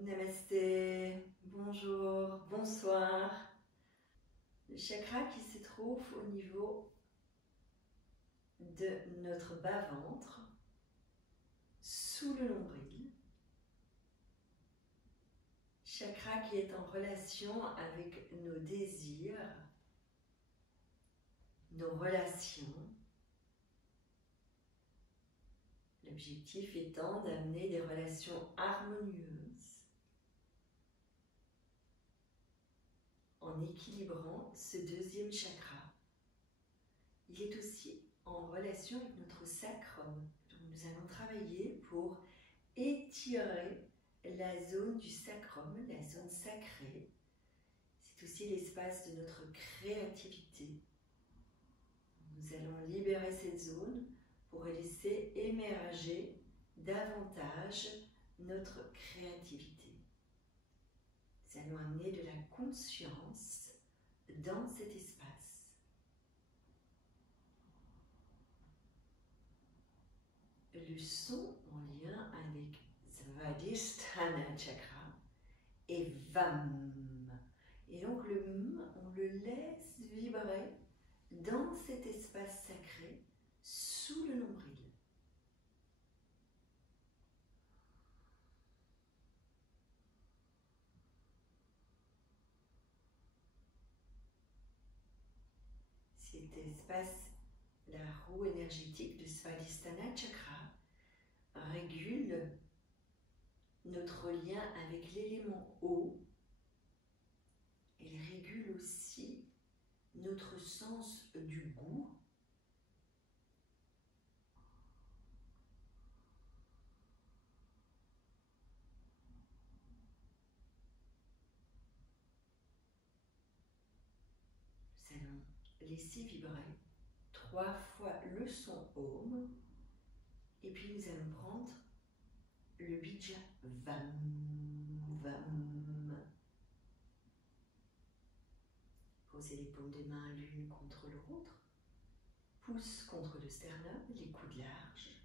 Namasté, bonjour, bonsoir. Le chakra qui se trouve au niveau de notre bas-ventre, sous le nombril. Chakra qui est en relation avec nos désirs, nos relations. L'objectif étant d'amener des relations harmonieuses en équilibrant ce deuxième chakra. Il est aussi en relation avec notre sacrum. Donc nous allons travailler pour étirer la zone du sacrum, la zone sacrée. C'est aussi l'espace de notre créativité. Nous allons libérer cette zone pour laisser émerger davantage notre créativité. Nous allons amener de la conscience dans cet espace. Le son en lien avec Svadhisthana Chakra est VAM. Et donc le M, on le laisse vibrer dans cet espace sacré sous le nombril. Cet espace, la roue énergétique de Svadhisthana Chakra, régule notre lien avec l'élément eau. Elle régule aussi notre sens du goût. Nous allons laisser vibrer 3 fois le son Om. Et puis nous allons prendre le bija VAM, VAM. Posez les paumes des mains l'une contre l'autre. Pouce contre le sternum, les coudes larges.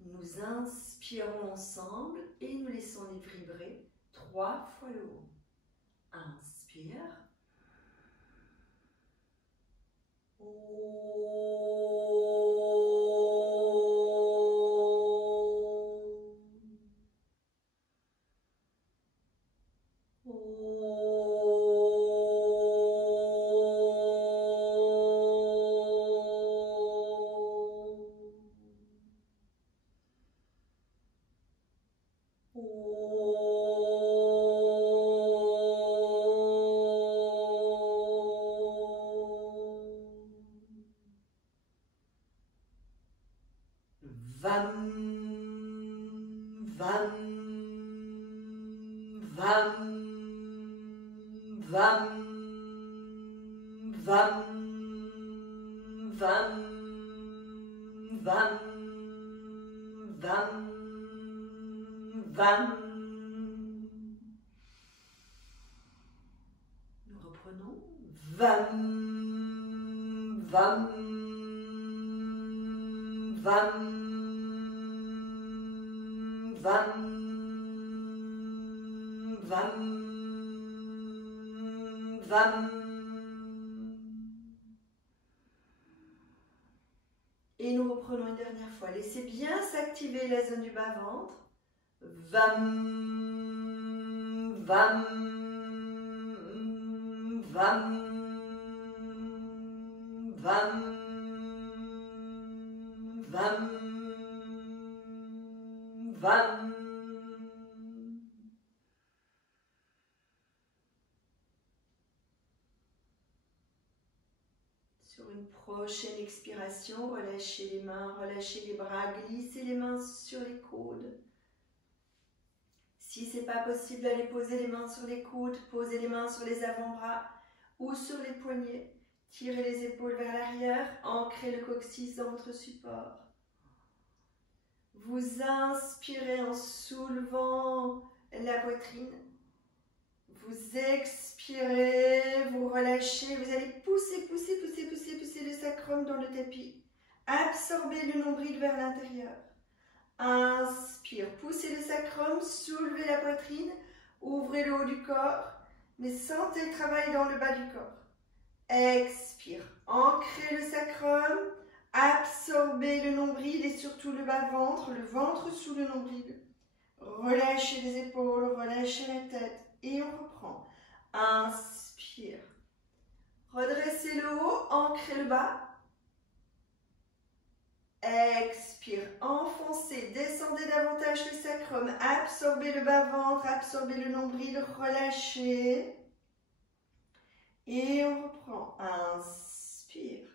Nous inspirons ensemble et nous laissons vibrer 3 fois le haut. Inspire. VAM, VAM, VAM, VAM, VAM, VAM, VAM, VAM, VAM. Nous reprenons. VAM, VAM, VAM, VAM, VAM, VAM. Et nous reprenons une dernière fois. Laissez bien s'activer la zone du bas-ventre. VAM, VAM, VAM, VAM, VAM, VAM. Sur une prochaine expiration, relâchez les mains, relâchez les bras, glissez les mains sur les coudes. Si ce n'est pas possible d'aller poser les mains sur les coudes, posez les mains sur les avant-bras ou sur les poignets. Tirez les épaules vers l'arrière, ancrez le coccyx dans votre support. Vous inspirez en soulevant la poitrine. Vous expirez, vous relâchez, vous allez pousser, pousser, pousser, pousser, pousser le sacrum dans le tapis. Absorbez le nombril vers l'intérieur. Inspire, poussez le sacrum, soulevez la poitrine, ouvrez le haut du corps, mais sentez le travail dans le bas du corps. Expire, ancrez le sacrum, absorbez le nombril et surtout le bas-ventre, le ventre sous le nombril. Relâchez les épaules, relâchez la tête et on reprend. Inspire. Redressez le haut, ancrez le bas. Expire, enfoncez, descendez davantage le sacrum, absorbez le bas-ventre, absorbez le nombril, relâchez. Et on reprend. Inspire.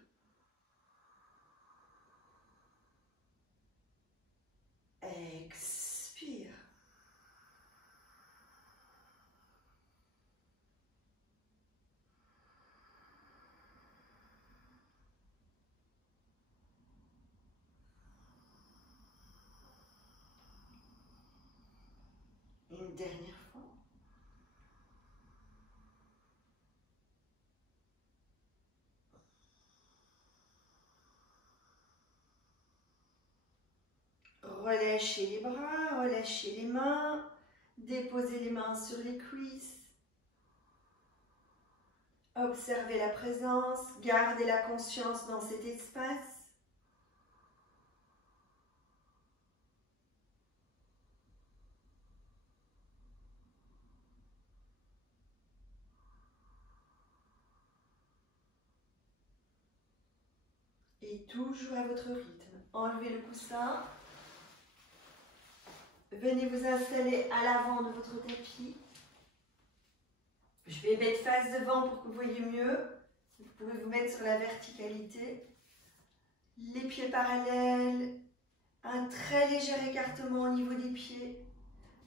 Expire. Une dernière fois. Relâchez les bras, relâchez les mains, déposez les mains sur les cuisses. Observez la présence, gardez la conscience dans cet espace. Et toujours à votre rythme. Enlevez le coussin. Venez vous installer à l'avant de votre tapis. Je vais mettre face devant pour que vous voyez mieux. Vous pouvez vous mettre sur la verticalité. Les pieds parallèles. Un très léger écartement au niveau des pieds.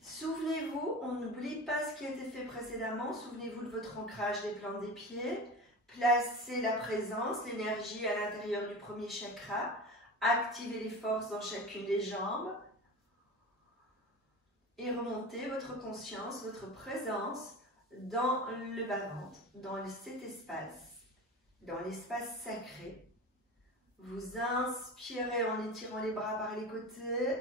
Souvenez-vous, on n'oublie pas ce qui a été fait précédemment. Souvenez-vous de votre ancrage des plantes des pieds. Placez la présence, l'énergie à l'intérieur du premier chakra. Activez les forces dans chacune des jambes. Et remontez votre conscience, votre présence dans le bas-ventre, dans cet espace, dans l'espace sacré. Vous inspirez en étirant les bras par les côtés.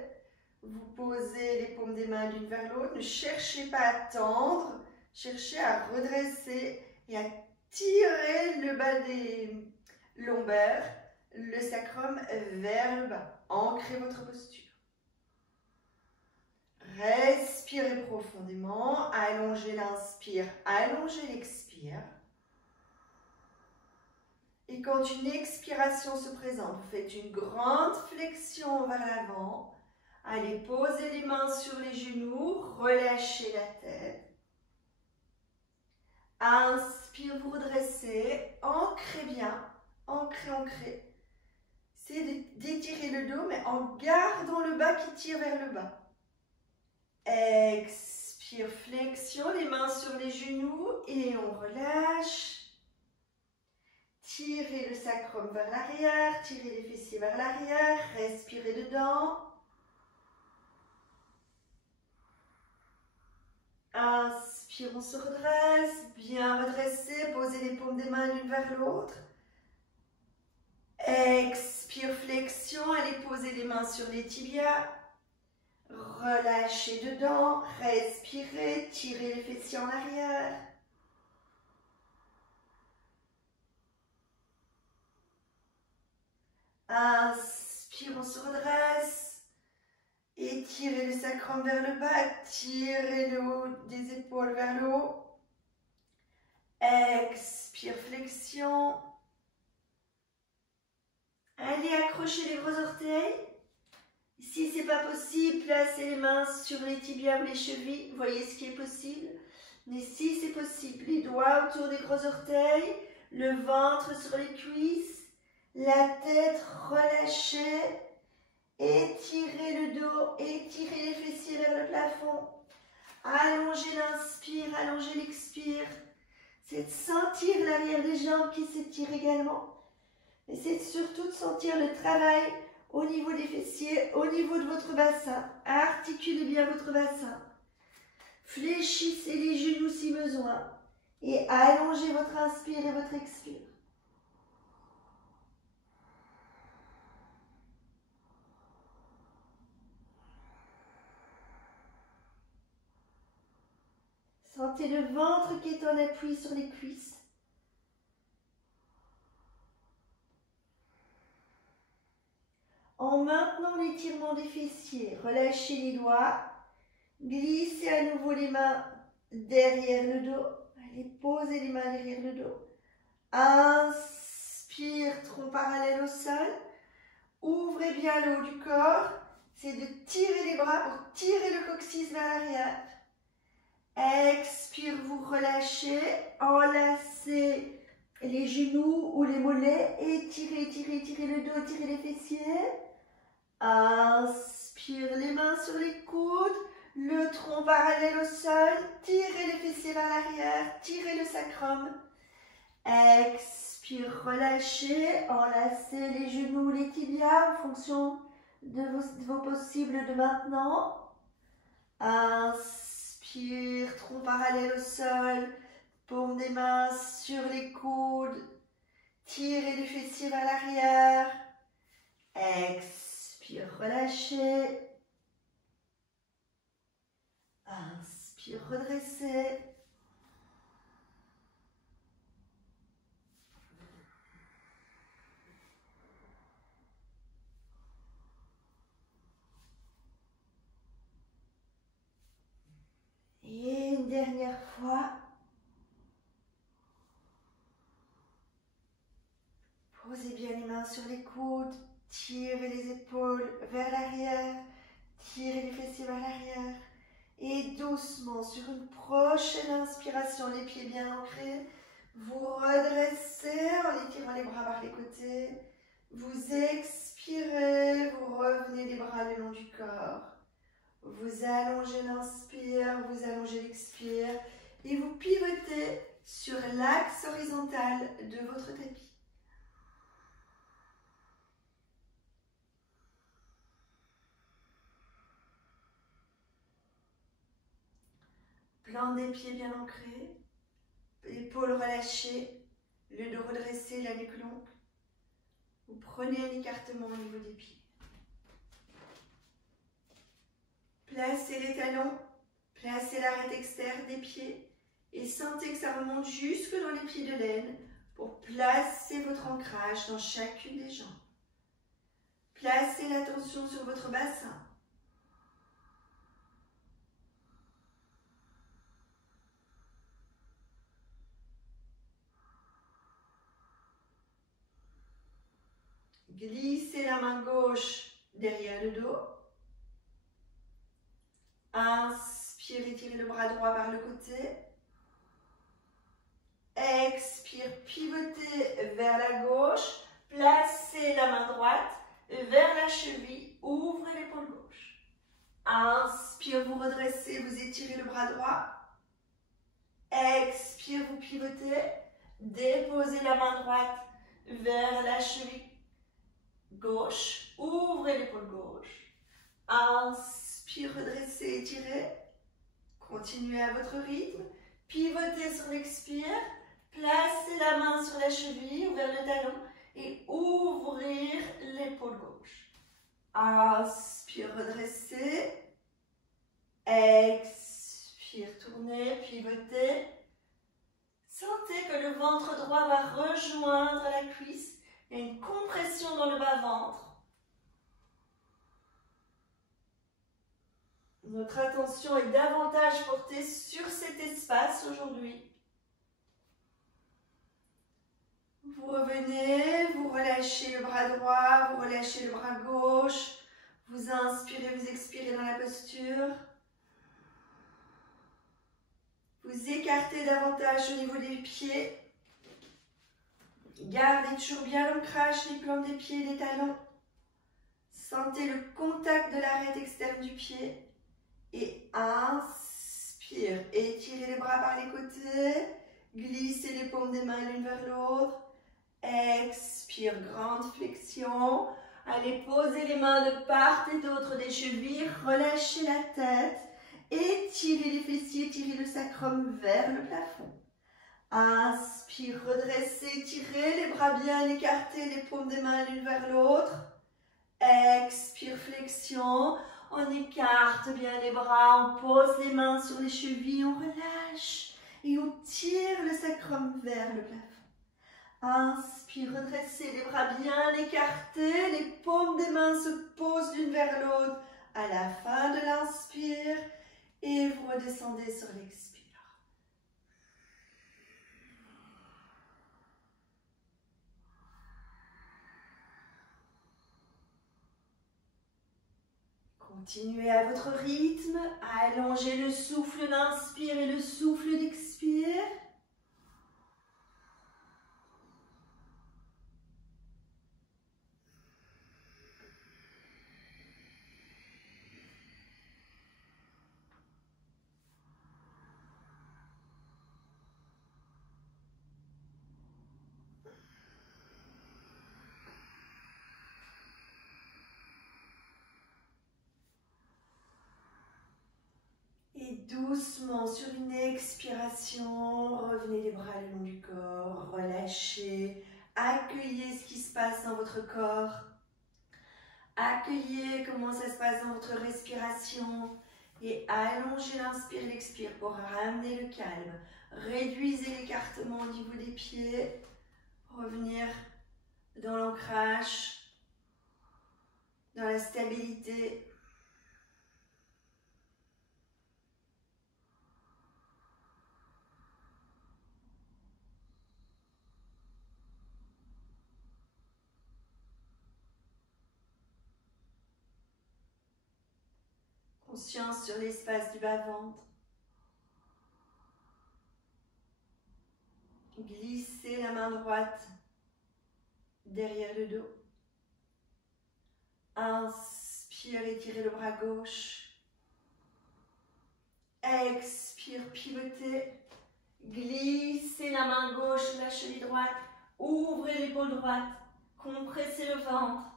Vous posez les paumes des mains l'une vers l'autre. Ne cherchez pas à tendre, cherchez à redresser et à tirer le bas des lombaires, le sacrum vers le bas. Ancrez votre posture. Respirez profondément, allongez l'inspire, allongez l'expire. Et quand une expiration se présente, vous faites une grande flexion vers l'avant. Allez, posez les mains sur les genoux, relâchez la tête. Inspire, vous redressez, ancrez bien, ancrez, ancrez. Essayez d'étirer le dos, mais en gardant le bas qui tire vers le bas. Expire, flexion, les mains sur les genoux et on relâche. Tirez le sacrum vers l'arrière, tirez les fessiers vers l'arrière, respirez dedans. Inspire, on se redresse, bien redressé, posez les paumes des mains l'une vers l'autre. Expire, flexion, allez poser les mains sur les tibias. Relâchez dedans, respirez, tirez les fessiers en arrière. Inspire, on se redresse. Étirez le sacrum vers le bas, tirez le haut des épaules vers le haut. Expire, flexion. Allez, accrochez les gros orteils. Si ce n'est pas possible, placez les mains sur les tibias ou les chevilles. Voyez ce qui est possible. Mais si c'est possible, les doigts autour des gros orteils, le ventre sur les cuisses, la tête relâchée. Étirez le dos, étirez les fessiers vers le plafond. Allongez l'inspire, allongez l'expire. C'est de sentir l'arrière des jambes qui s'étire également. Et c'est surtout de sentir le travail au niveau des fessiers, au niveau de votre bassin. Articulez bien votre bassin. Fléchissez les genoux si besoin. Et allongez votre inspire et votre expire. Sentez le ventre qui est en appui sur les cuisses. En maintenant l'étirement des fessiers, relâchez les doigts. Glissez à nouveau les mains derrière le dos. Allez, posez les mains derrière le dos. Inspire, tronc parallèle au sol. Ouvrez bien le haut du corps. C'est de tirer les bras pour tirer le coccyx vers l'arrière. Expire, vous relâchez. Enlacez les genoux ou les mollets. Étirez, étirez, étirez le dos, étirez les fessiers. Inspire, les mains sur les coudes. Le tronc parallèle au sol. Tirez les fessiers vers l'arrière. Tirez le sacrum. Expire, relâchez, enlacez les genoux, les tibias en fonction de vos possibles de maintenant. Inspire, tronc parallèle au sol, paume des mains sur les coudes. Tirez les fessiers vers l'arrière. Expire, relâchez. Inspire, redressez. Et une dernière fois. Posez bien les mains sur les coudes. Tirez les épaules vers l'arrière. Tirez les fessiers vers l'arrière. Et doucement, sur une prochaine inspiration, les pieds bien ancrés, vous redressez en étirant les bras vers les côtés. Vous expirez, vous revenez les bras le long du corps. Vous allongez l'inspire, vous allongez l'expire et vous pivotez sur l'axe horizontal de votre tapis. Plante des pieds bien ancrés, épaules relâchées, le dos redressé, la nuque longue. Vous prenez un écartement au niveau des pieds. Placez les talons, placez l'arête externe des pieds et sentez que ça remonte jusque dans les pieds de laine pour placer votre ancrage dans chacune des jambes. Placez l'attention sur votre bassin. Glissez la main gauche derrière le dos. Inspire, étirez le bras droit vers le côté. Expire, pivotez vers la gauche. Placez la main droite vers la cheville. Ouvrez l'épaule gauche. Inspire, vous redressez, vous étirez le bras droit. Expire, vous pivotez. Déposez la main droite vers la cheville gauche. Ouvrez l'épaule gauche. Inspire, redressez, étirez. Continuez à votre rythme. Pivotez sur l'expire. Placez la main sur la cheville ou vers le talon et ouvrir l'épaule gauche. Inspire, redressez. Expire, tournez, pivotez. Sentez que le ventre droit va rejoindre la cuisse. Il y a une compression dans le bas-ventre. Notre attention est davantage portée sur cet espace aujourd'hui. Vous revenez, vous relâchez le bras droit, vous relâchez le bras gauche. Vous inspirez, vous expirez dans la posture. Vous écartez davantage au niveau des pieds. Gardez toujours bien l'ancrage des plantes des pieds et des talons. Sentez le contact de l'arête externe du pied. Et inspire. Étirez les bras par les côtés. Glissez les paumes des mains l'une vers l'autre. Expire, grande flexion. Allez, posez les mains de part et d'autre des chevilles. Relâchez la tête. Étirez les fessiers, tirez le sacrum vers le plafond. Inspire, redressez, étirez les bras bien écartés, les paumes des mains l'une vers l'autre. Expire, flexion. On écarte bien les bras, on pose les mains sur les chevilles, on relâche et on tire le sacrum vers le plafond. Inspire, redressez les bras bien écartés, les paumes des mains se posent l'une vers l'autre à la fin de l'inspire et vous redescendez sur l'expire. Continuez à votre rythme, à allonger le souffle d'inspire et le souffle d'expire. Et doucement, sur une expiration, revenez les bras le long du corps, relâchez, accueillez ce qui se passe dans votre corps, accueillez comment ça se passe dans votre respiration et allongez l'inspire et l'expire pour ramener le calme. Réduisez l'écartement au niveau des pieds, revenir dans l'ancrage, dans la stabilité. Conscience sur l'espace du bas-ventre. Glissez la main droite derrière le dos. Inspire, étirez le bras gauche. Expire, pivotez. Glissez la main gauche, la cheville droite. Ouvrez l'épaule droite. Compressez le ventre.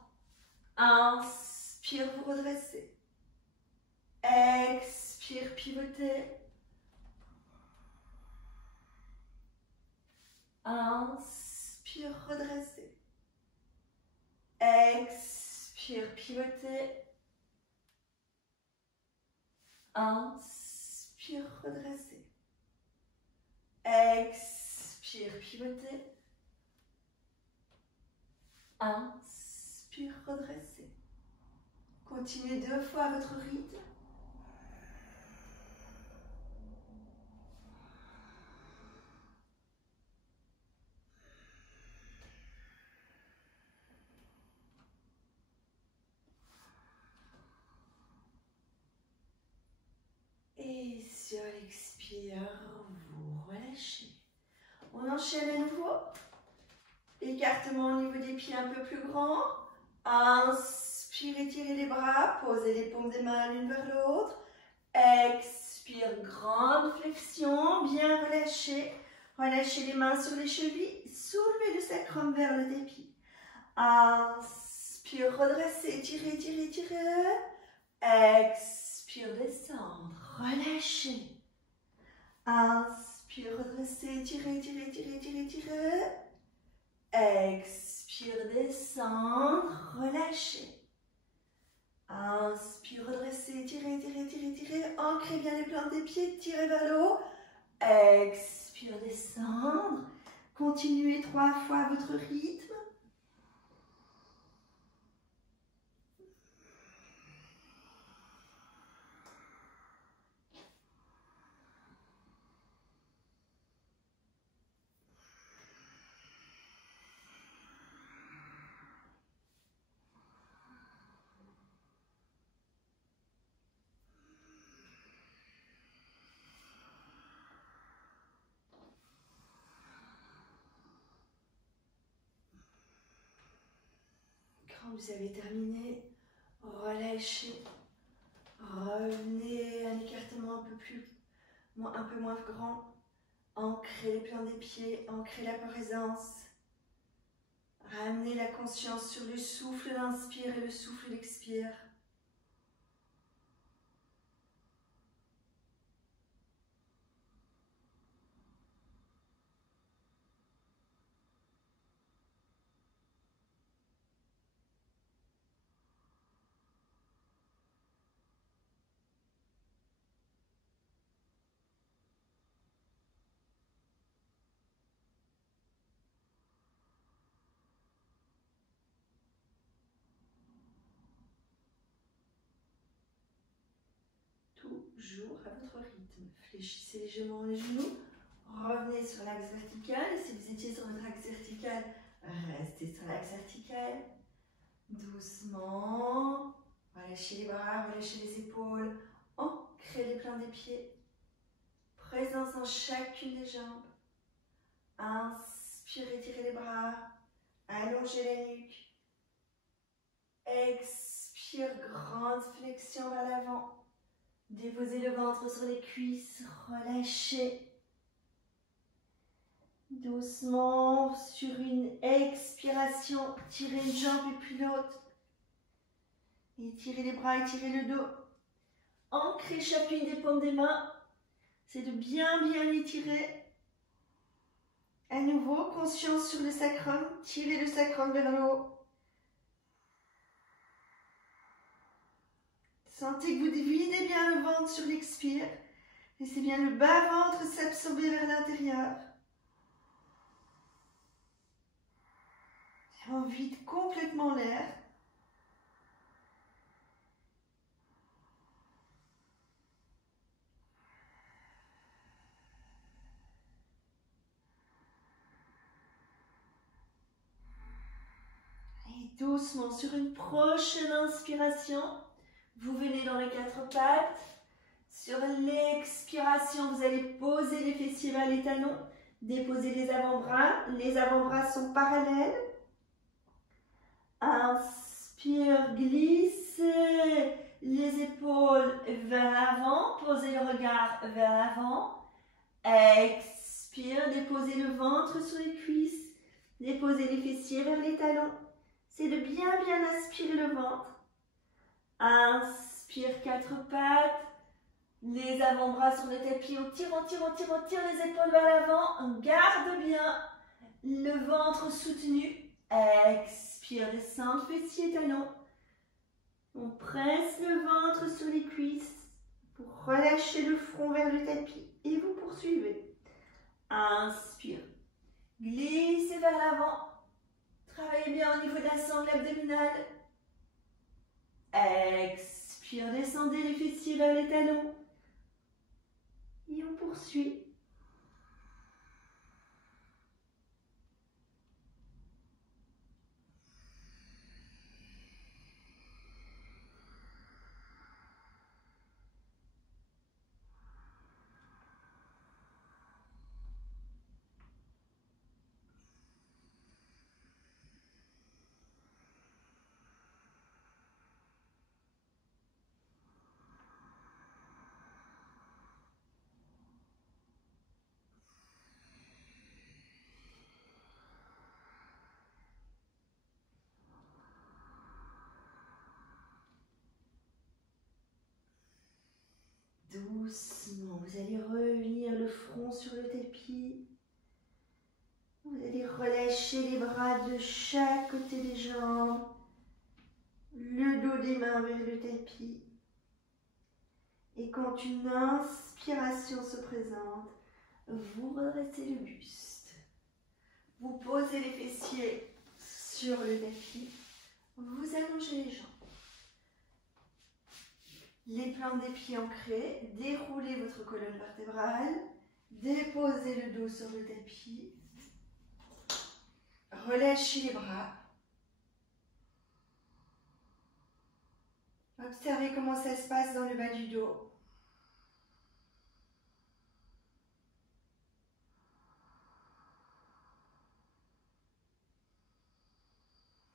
Inspire, vous redressez. Expire, pivotez. Inspire, redressez. Expire, pivotez. Inspire, redressez. Expire, pivotez. Inspire, redressez. Continuez 2 fois à votre rythme. Et sur l'expire, vous relâchez. On enchaîne à nouveau. Écartement au niveau des pieds un peu plus grand. Inspire, étirez les bras. Posez les paumes des mains l'une vers l'autre. Expire, grande flexion. Bien relâché. Relâchez les mains sur les chevilles. Soulevez le sacrum vers le tapis. Inspire, redressez. Étirez, étirez, étirez. Expire, descendre. Relâchez. Inspire, redressez. Étirez, étirez, étirez, étirez, étirez. Expire, descendre, relâchez. Inspire, redressez, tirez, tirez, tirez, tirez. Ancrez bien les plantes des pieds, tirez vers le haut. Expire, descendre. Continuez 3 fois à votre rythme. Quand vous avez terminé, relâchez. Revenez à un écartement un peu moins grand. Ancrez les plans des pieds, ancrez la présence. Ramenez la conscience sur le souffle d'inspire et le souffle d'expire. toujours à votre rythme. Fléchissez légèrement les genoux. Revenez sur l'axe vertical. Et si vous étiez sur votre axe vertical, restez sur l'axe vertical. Doucement. Relâchez les bras, relâchez les épaules. Ancrez les plans des pieds. Présence dans chacune des jambes. Inspirez, tirez les bras. Allongez la nuque. Expire, grande flexion vers l'avant. Déposez le ventre sur les cuisses. Relâchez. Doucement, sur une expiration, tirez une jambe et puis l'autre. Étirez les bras, étirez le dos. Ancrez chacune des paumes des mains. C'est de bien étirer. À nouveau, conscience sur le sacrum. Tirez le sacrum vers le haut. Sentez que vous videz bien le ventre sur l'expire. Laissez bien le bas-ventre s'absorber vers l'intérieur. On vide complètement l'air. Et doucement, sur une prochaine inspiration, vous venez dans les quatre pattes. Sur l'expiration, vous allez poser les fessiers vers les talons, déposer les avant-bras. Les avant-bras sont parallèles. Inspire, glissez les épaules vers l'avant, posez le regard vers l'avant. Expire, déposez le ventre sur les cuisses, déposez les fessiers vers les talons. C'est de bien aspirer le ventre. Inspire, quatre pattes, les avant-bras sur le tapis, on tire les épaules vers l'avant, on garde bien le ventre soutenu. Expire, descendre, fessiers, talons. On presse le ventre sur les cuisses pour relâcher le front vers le tapis. Et vous poursuivez. Inspire. Glissez vers l'avant. Travaillez bien au niveau de la sangle abdominale. Expire, descendez les fessiers vers les talons. Et on poursuit. Doucement, vous allez revenir le front sur le tapis. Vous allez relâcher les bras de chaque côté des jambes. Le dos des mains vers le tapis. Et quand une inspiration se présente, vous redressez le buste. Vous posez les fessiers sur le tapis. Vous allongez les jambes. Les plants des pieds ancrés, déroulez votre colonne vertébrale, déposez le dos sur le tapis, relâchez les bras. Observez comment ça se passe dans le bas du dos.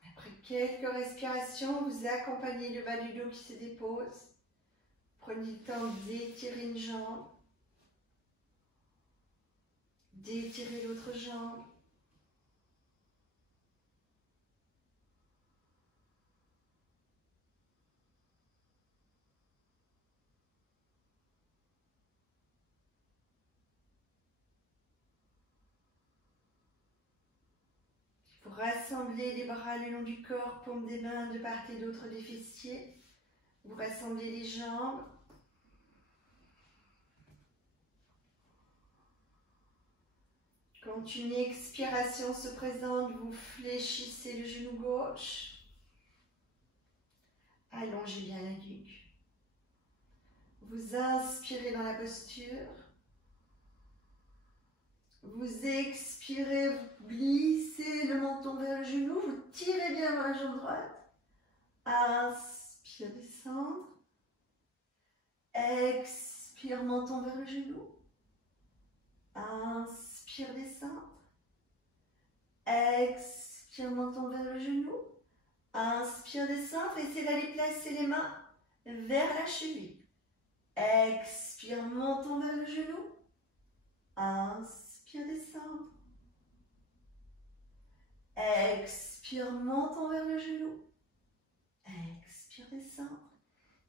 Après quelques respirations, vous accompagnez le bas du dos qui se dépose. Prenez le temps d'étirer une jambe, d'étirer l'autre jambe. Vous rassemblez les bras le long du corps, paume des mains de part et d'autre des fessiers. Vous rassemblez les jambes. Quand une expiration se présente, vous fléchissez le genou gauche. Allongez bien la nuque. Vous inspirez dans la posture. Vous expirez, vous glissez le menton vers le genou, vous tirez bien dans la jambe droite. Inspire, descendre. Expire, menton vers le genou. Inspire, descendre. Expire, menton vers le genou. Inspire, descendre. Essayez d'aller placer les mains vers la cheville. Expire, menton vers le genou. Inspire, descendre. Expire, menton vers le genou. Expire, descendre.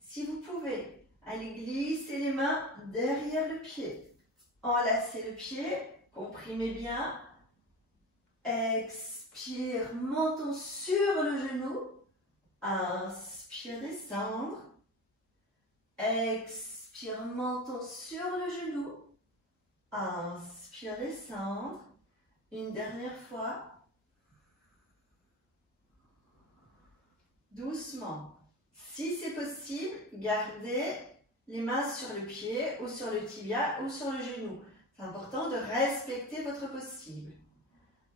Si vous pouvez, allez glisser les mains derrière le pied. Enlacez le pied, comprimez bien. Expire, menton sur le genou. Inspire, descendre. Expire, menton sur le genou. Inspire, descendre. Une dernière fois. Doucement. Si c'est possible, gardez les mains sur le pied ou sur le tibia ou sur le genou. C'est important de respecter votre possible.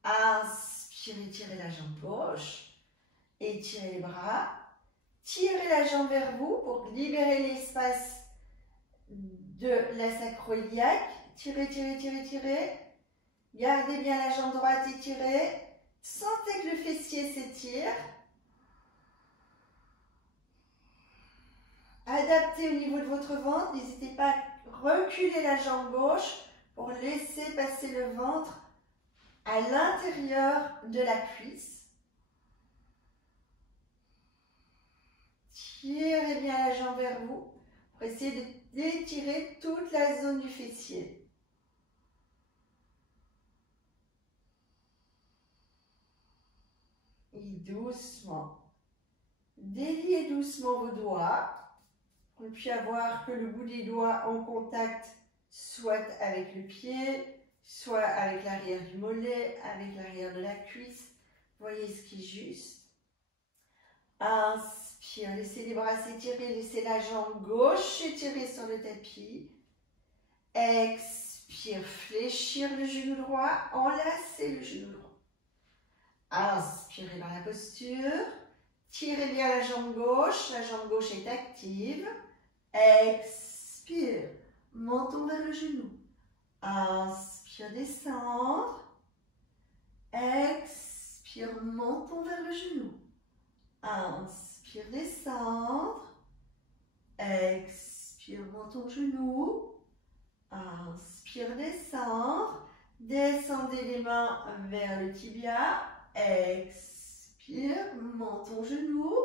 Inspirez, tirez la jambe gauche. Étirez les bras. Tirez la jambe vers vous pour libérer l'espace de la sacro-iliaque. Tirez, tirez, tirez, tirez. Gardez bien la jambe droite étirée. Sentez que le fessier s'étire. Adaptez au niveau de votre ventre. N'hésitez pas à reculer la jambe gauche pour laisser passer le ventre à l'intérieur de la cuisse. Tirez bien la jambe vers vous pour essayer d'étirer toute la zone du fessier. Et doucement, déliez doucement vos doigts pour ne plus avoir que le bout des doigts en contact soit avec le pied, soit avec l'arrière du mollet, avec l'arrière de la cuisse. Voyez ce qui est juste. Inspire, laissez les bras s'étirer, laissez la jambe gauche étirée sur le tapis. Expire, fléchir le genou droit, enlacez le genou droit. Inspirez dans la posture. Tirez bien la jambe gauche est active. Expire, menton vers le genou. Inspire, descendre. Expire, menton vers le genou. Inspire, descendre. Expire, menton, genou. Inspire, descendre. Descendez les mains vers le tibia. Expire, menton, genou.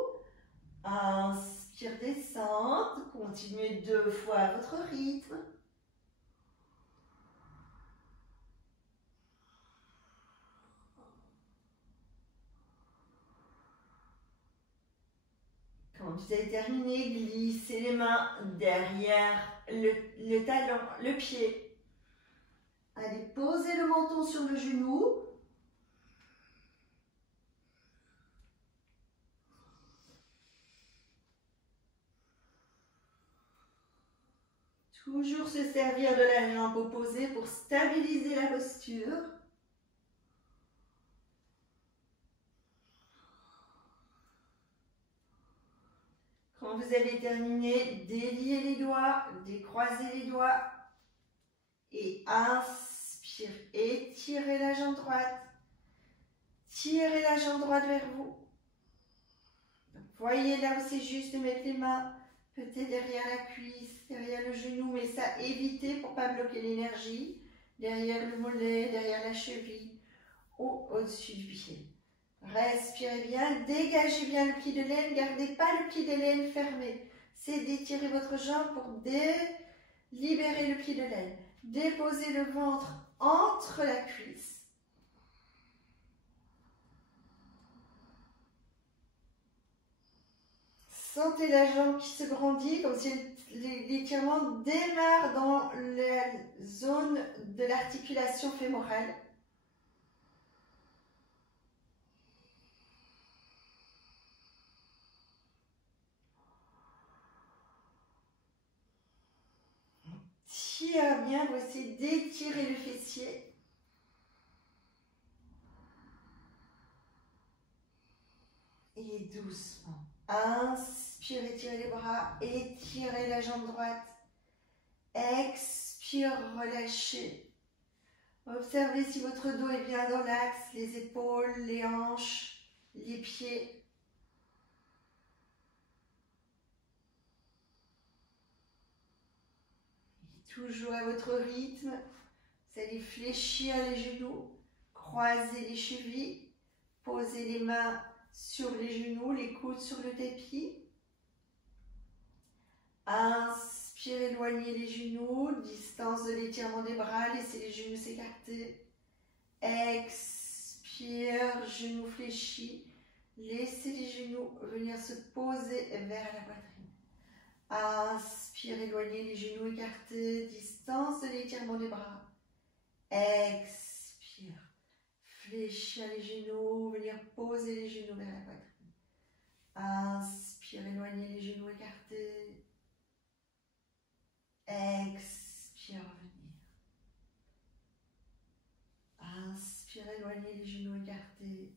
Inspire, descendre. Continuez 2 fois à votre rythme. Quand vous avez terminé, glissez les mains derrière le talon, le pied. Allez, posez le menton sur le genou. Toujours se servir de la jambe opposée pour stabiliser la posture. Quand vous avez terminé, déliez les doigts, décroisez les doigts et inspire. Étirez la jambe droite. Tirez la jambe droite vers vous. Voyez là où c'est juste de mettre les mains peut-être derrière la cuisse, derrière le genou, mais ça évitez pour ne pas bloquer l'énergie, derrière le mollet, derrière la cheville ou au-dessus du pied. Respirez bien, dégagez bien le pied de laine, gardez pas le pied de laine fermé. C'est d'étirer votre jambe pour libérer le pied de laine. Déposez le ventre entre la cuisse. Sentez la jambe qui se grandit, comme si l'étirement démarre dans la zone de l'articulation fémorale. bien, vous essayez d'étirer le fessier. Et doucement. Inspire, étirez les bras, étirez la jambe droite. Expire, relâchez. Observez si votre dos est bien dans l'axe, les épaules, les hanches, les pieds. Et toujours à votre rythme, vous allez fléchir les genoux, croiser les chevilles, poser les mains sur les genoux, les coudes sur le tapis. Inspire, éloignez les genoux, distance de l'étirement des bras, laissez les genoux s'écarter. Expire, genoux fléchis, laissez les genoux venir se poser vers la poitrine. Inspire, éloignez les genoux écartés, distance de l'étirement des bras. Expire, fléchir les genoux, venir poser les genoux vers la poitrine. Inspire, éloignez les genoux écartés. Expire, revenir. Inspire, éloignez les genoux écartés.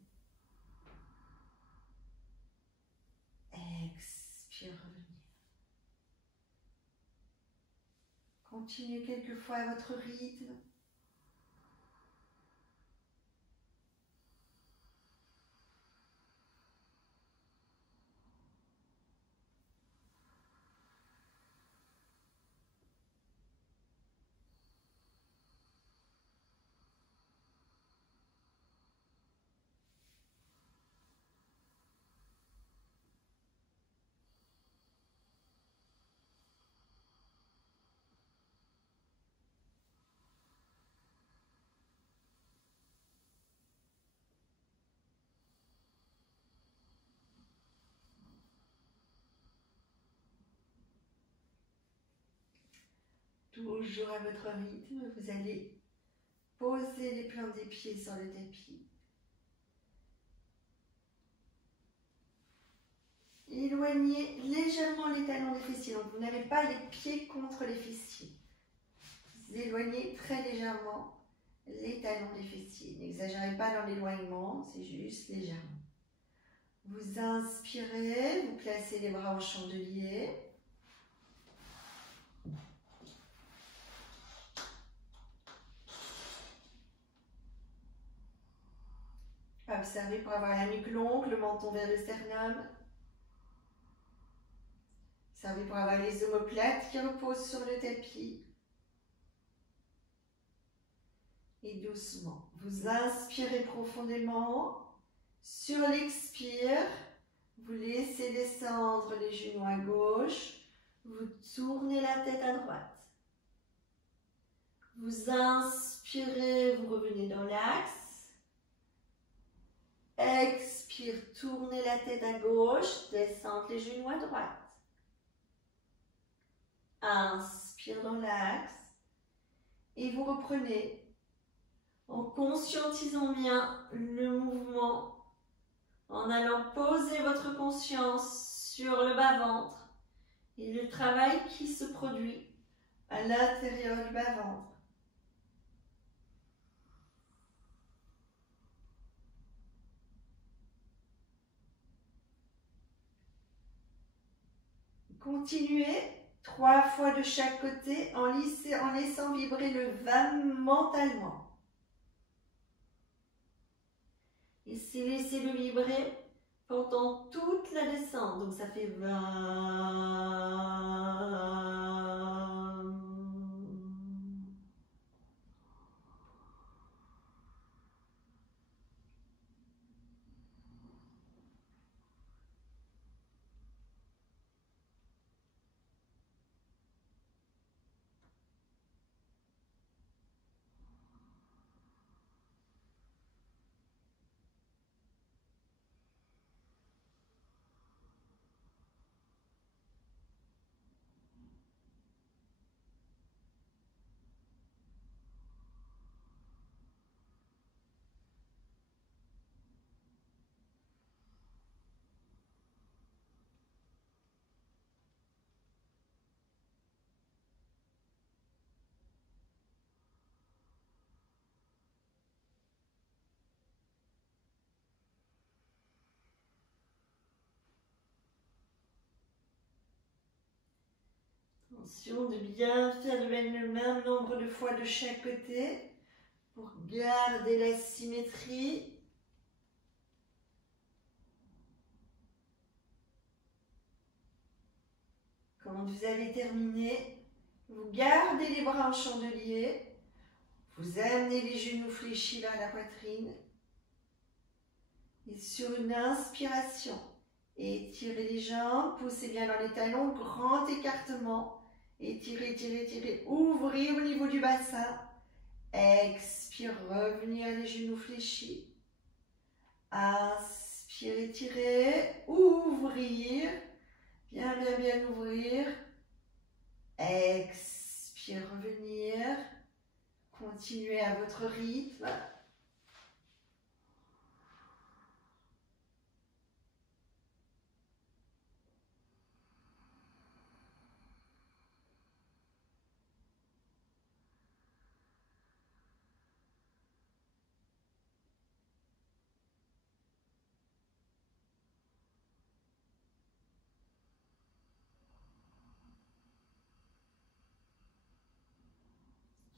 Expire, revenir. Continuez quelquefois à votre rythme. Toujours à votre rythme, vous allez poser les plantes des pieds sur le tapis. Éloignez légèrement les talons des fessiers, donc vous n'avez pas les pieds contre les fessiers. Vous éloignez très légèrement les talons des fessiers. N'exagérez pas dans l'éloignement, c'est juste légèrement. Vous inspirez, vous placez les bras au chandelier. Observez pour avoir la nuque longue, le menton vers le sternum. Observez pour avoir les omoplates qui reposent sur le tapis. Et doucement, vous inspirez profondément. Sur l'expire, vous laissez descendre les genoux à gauche. Vous tournez la tête à droite. Vous inspirez, vous revenez dans l'axe. Expire, tournez la tête à gauche, descendez les genoux à droite. Inspire dans l'axe et vous reprenez en conscientisant bien le mouvement, en allant poser votre conscience sur le bas-ventre et le travail qui se produit à l'intérieur du bas-ventre. Continuez 3 fois de chaque côté en laissant vibrer le VAM mentalement. Et laissez-le vibrer pendant toute la descente. Donc ça fait VAM. Attention de bien faire le même nombre de fois de chaque côté pour garder la symétrie. Quand vous avez terminé, vous gardez les bras en chandelier, vous amenez les genoux fléchis vers la poitrine et sur une inspiration, étirez les jambes, poussez bien dans les talons, grand écartement, étirez, étirez, étirez, ouvrez au niveau du bassin, expire, revenir les genoux fléchis, inspire, étirez, ouvrir, bien, bien, bien ouvrir, expire, revenir, continuez à votre rythme.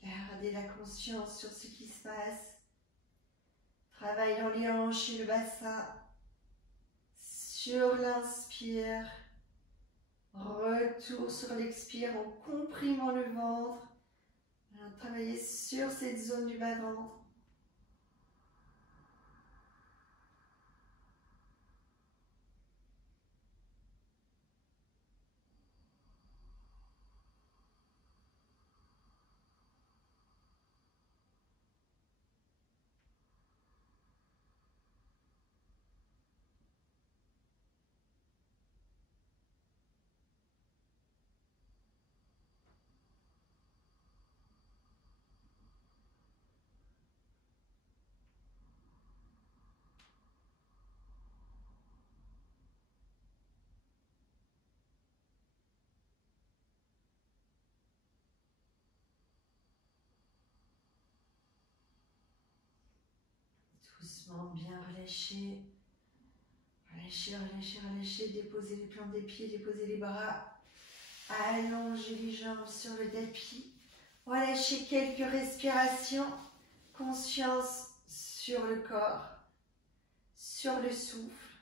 Gardez la conscience sur ce qui se passe. Travaille dans les hanches et le bassin. Sur l'inspire. Retour sur l'expire en comprimant le ventre. Travaillez sur cette zone du bas-ventre. Doucement, bien relâchez. Relâchez, relâchez, relâchez. Déposez les plantes des pieds, déposez les bras. Allongez les jambes sur le tapis. Relâchez quelques respirations. Conscience sur le corps, sur le souffle.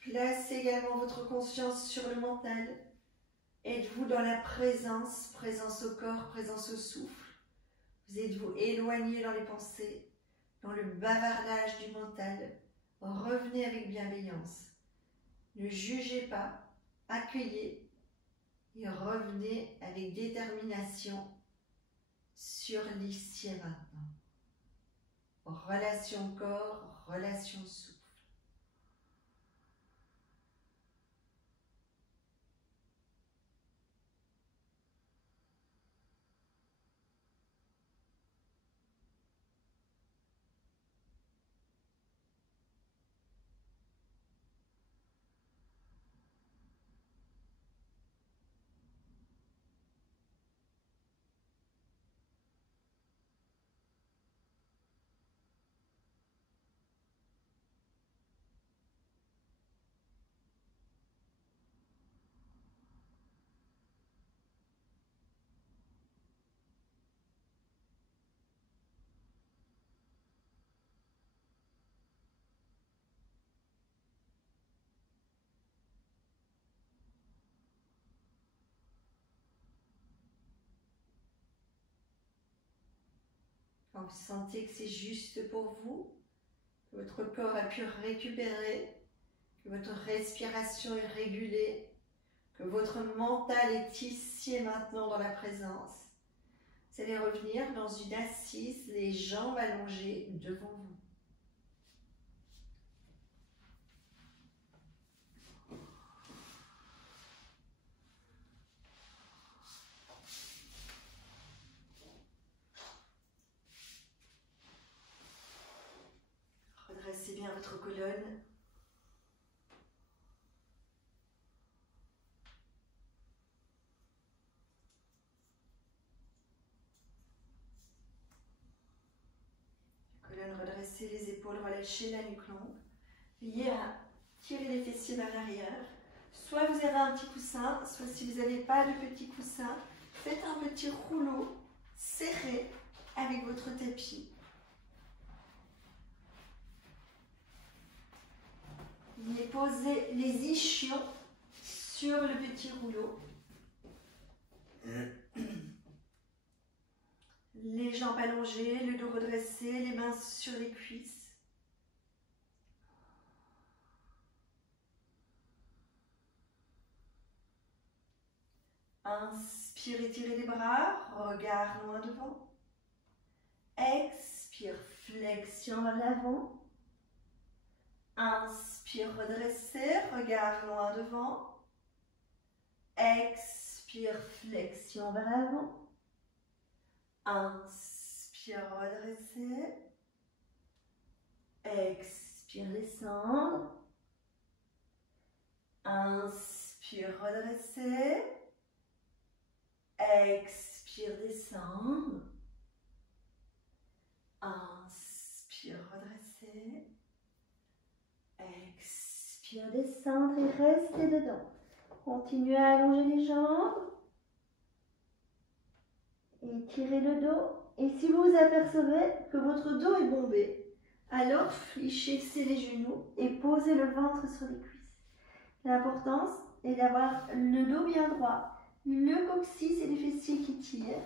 Placez également votre conscience sur le mental. Êtes-vous dans la présence, présence au corps, présence au souffle? Vous êtes-vous éloigné dans les pensées, dans le bavardage du mental? Revenez avec bienveillance. Ne jugez pas, accueillez et revenez avec détermination sur l'ici et maintenant. Relation corps, relation souffle. Quand vous sentez que c'est juste pour vous, que votre corps a pu récupérer, que votre respiration est régulée, que votre mental est ici et maintenant dans la présence, vous allez revenir dans une assise, les jambes allongées devant vous. Redressez bien votre colonne. Colonne redressée, les épaules relâchées, la nuque longue. Veillez à tirer les fessiers vers l'arrière. Soit vous avez un petit coussin, soit si vous n'avez pas de petit coussin, faites un petit rouleau serré avec votre tapis. Et posez les ischions sur le petit rouleau. Les jambes allongées, le dos redressé, les mains sur les cuisses. Inspire, étirez les bras, regard loin devant. Expire, flexion vers l'avant. Inspire, redressez, regard loin devant. Expire, flexion vers l'avant. Inspire, redressez. Expire, descendre. Inspire, redressez. Expire, descendre. Inspire, redressez. Expire, descendre et restez dedans. Continuez à allonger les jambes. Étirez le dos. Et si vous vous apercevez que votre dos est bombé, alors fléchissez les genoux et posez le ventre sur les cuisses. L'importance est d'avoir le dos bien droit. Le coccyx et les fessiers qui tirent.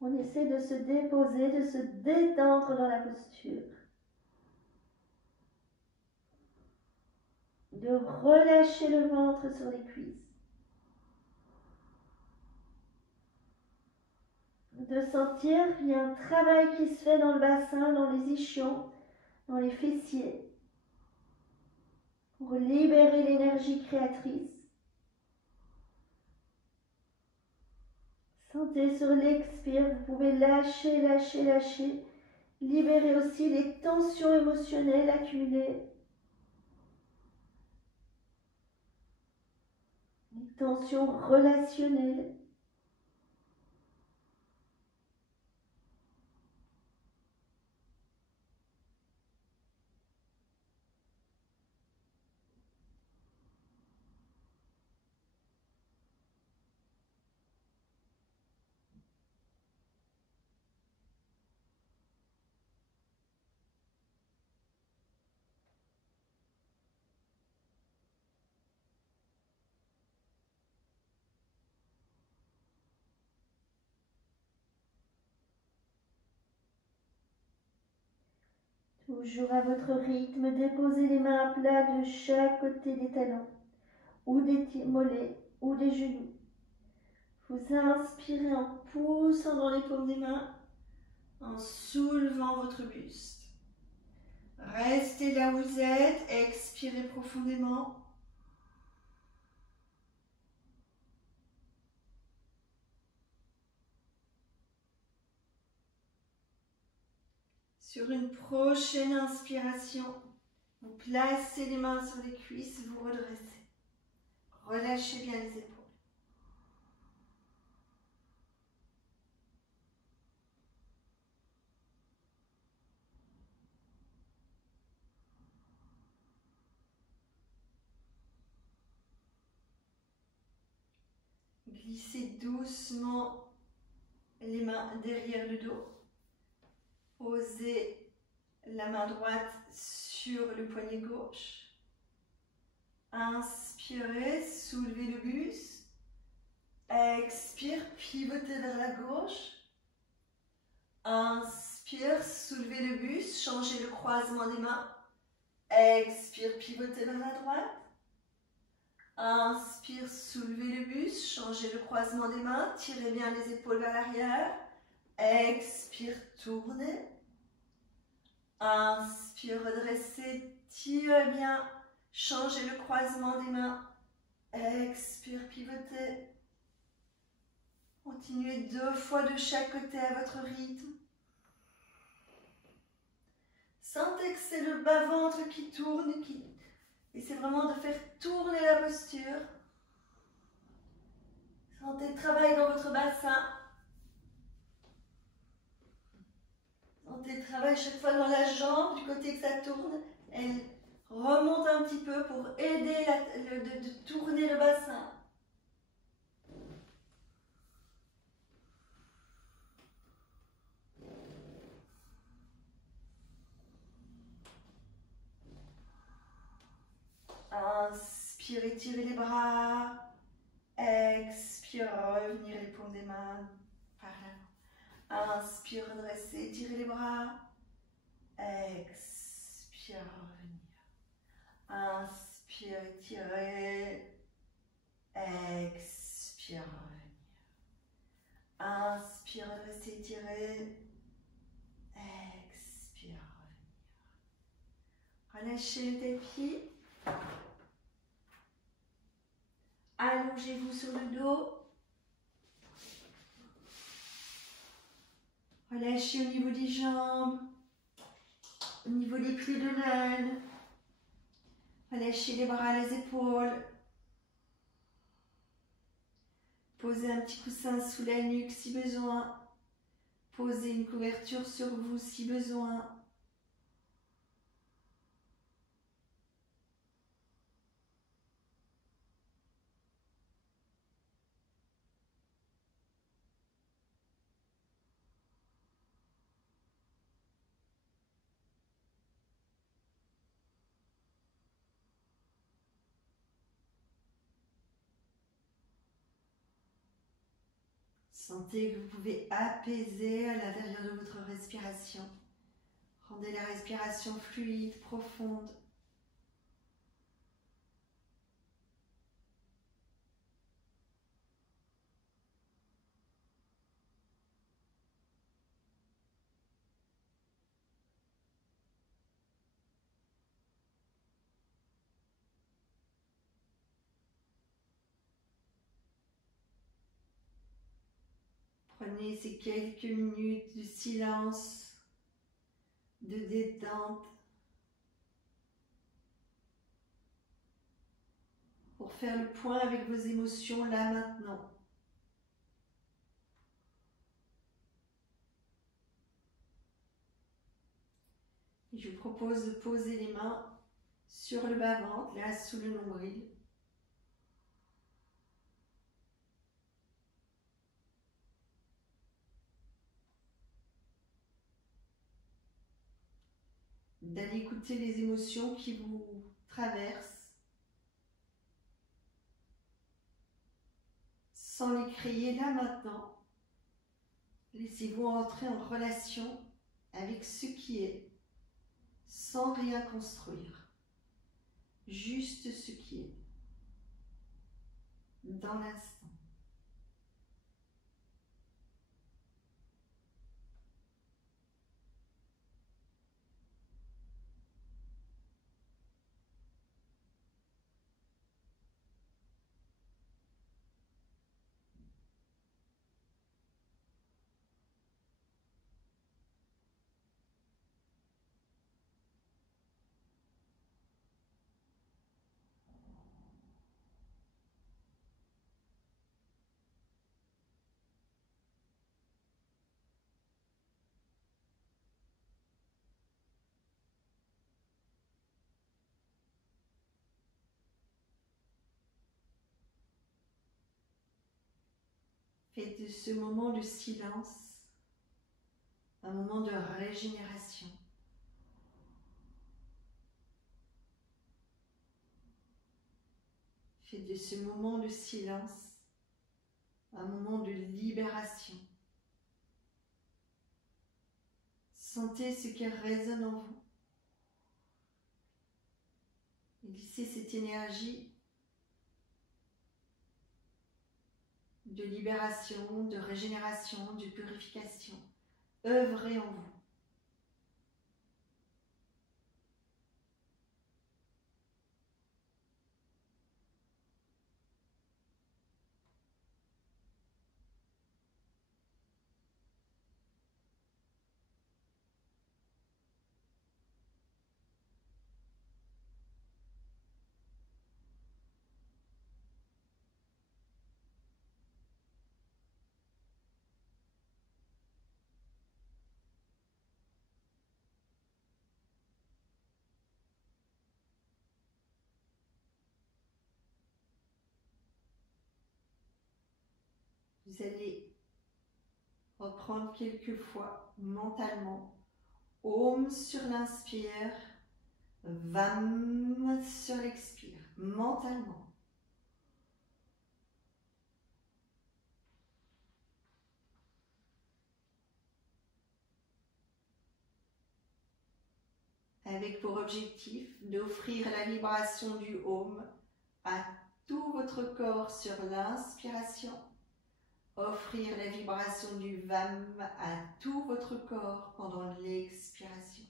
On essaie de se déposer, de se détendre dans la posture. De relâcher le ventre sur les cuisses. De sentir qu'il y a un travail qui se fait dans le bassin, dans les ischions, dans les fessiers. Pour libérer l'énergie créatrice. Sentez sur l'expire, vous pouvez lâcher, lâcher, lâcher. Libérer aussi les tensions émotionnelles accumulées. Les tensions relationnelles. Toujours à votre rythme, déposez les mains à plat de chaque côté des talons, ou des mollets, ou des genoux. Vous inspirez en poussant dans les paumes des mains, en soulevant votre buste. Restez là où vous êtes, expirez profondément. Sur une prochaine inspiration, vous placez les mains sur les cuisses, vous redressez. Relâchez bien les épaules. Glissez doucement les mains derrière le dos. Posez la main droite sur le poignet gauche. Inspirez, soulevez le buste. Expire, pivotez vers la gauche. Inspire, soulevez le buste, changez le croisement des mains. Expire, pivotez vers la droite. Inspire, soulevez le buste, changez le croisement des mains, tirez bien les épaules vers l'arrière. Expire, tournez. Inspire, redressez, tirez bien, changez le croisement des mains. Expire, pivotez. Continuez 2 fois de chaque côté à votre rythme. Sentez que c'est le bas-ventre qui tourne et c'est vraiment de faire tourner la posture. Sentez le travail dans votre bassin. montée de travail chaque fois dans la jambe, du côté que ça tourne. Elle remonte un petit peu pour aider de tourner le bassin. Inspire, étirer les bras. Expire, revenir les paumes des mains par là. Inspire, redresser, étirer les bras. Expire, revenir. Inspire, étirer. Expire, revenir. Inspire, redresser, étirer. Expire, revenir. Relâchez le tapis. Allongez-vous sur le dos. Relâchez au niveau des jambes, au niveau des plis de l'âne. Relâchez les bras, les épaules. Posez un petit coussin sous la nuque si besoin. Posez une couverture sur vous si besoin. Sentez que vous pouvez apaiser à l'intérieur de votre respiration. Rendez la respiration fluide, profonde. Prenez ces quelques minutes de silence, de détente, pour faire le point avec vos émotions là maintenant. Et je vous propose de poser les mains sur le bas-ventre, là sous le nombril. D'aller écouter les émotions qui vous traversent, sans les crier là maintenant. Laissez-vous entrer en relation avec ce qui est, sans rien construire, juste ce qui est, dans l'instant. Faites de ce moment de silence un moment de régénération. Faites de ce moment de silence un moment de libération. Sentez ce qui résonne en vous. Et laissez cette énergie de libération, de régénération, de purification œuvrer en vous. Vous allez reprendre quelques fois mentalement. Om sur l'inspire, Vam sur l'expire, mentalement. Avec pour objectif d'offrir la vibration du Om à tout votre corps sur l'inspiration, offrir la vibration du Vam à tout votre corps pendant l'expiration.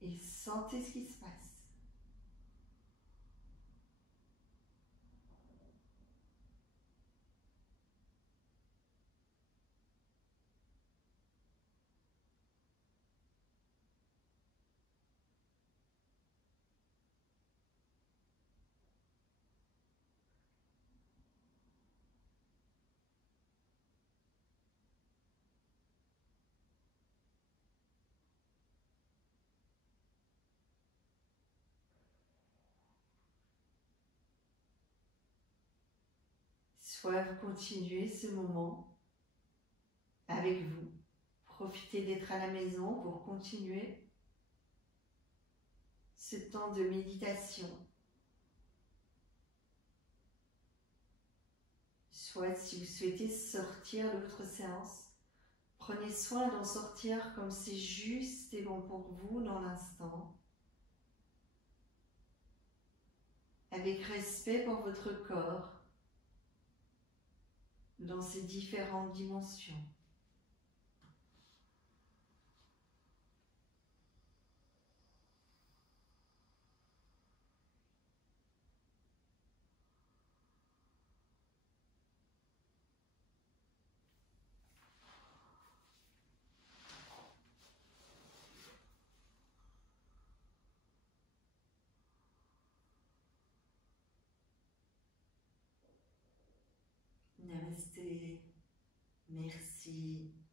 Et sentez ce qui se passe. Soit vous continuez ce moment avec vous. Profitez d'être à la maison pour continuer ce temps de méditation. Soit si vous souhaitez sortir de votre séance, prenez soin d'en sortir comme c'est juste et bon pour vous dans l'instant. Avec respect pour votre corps dans ses différentes dimensions. Namasté. Merci.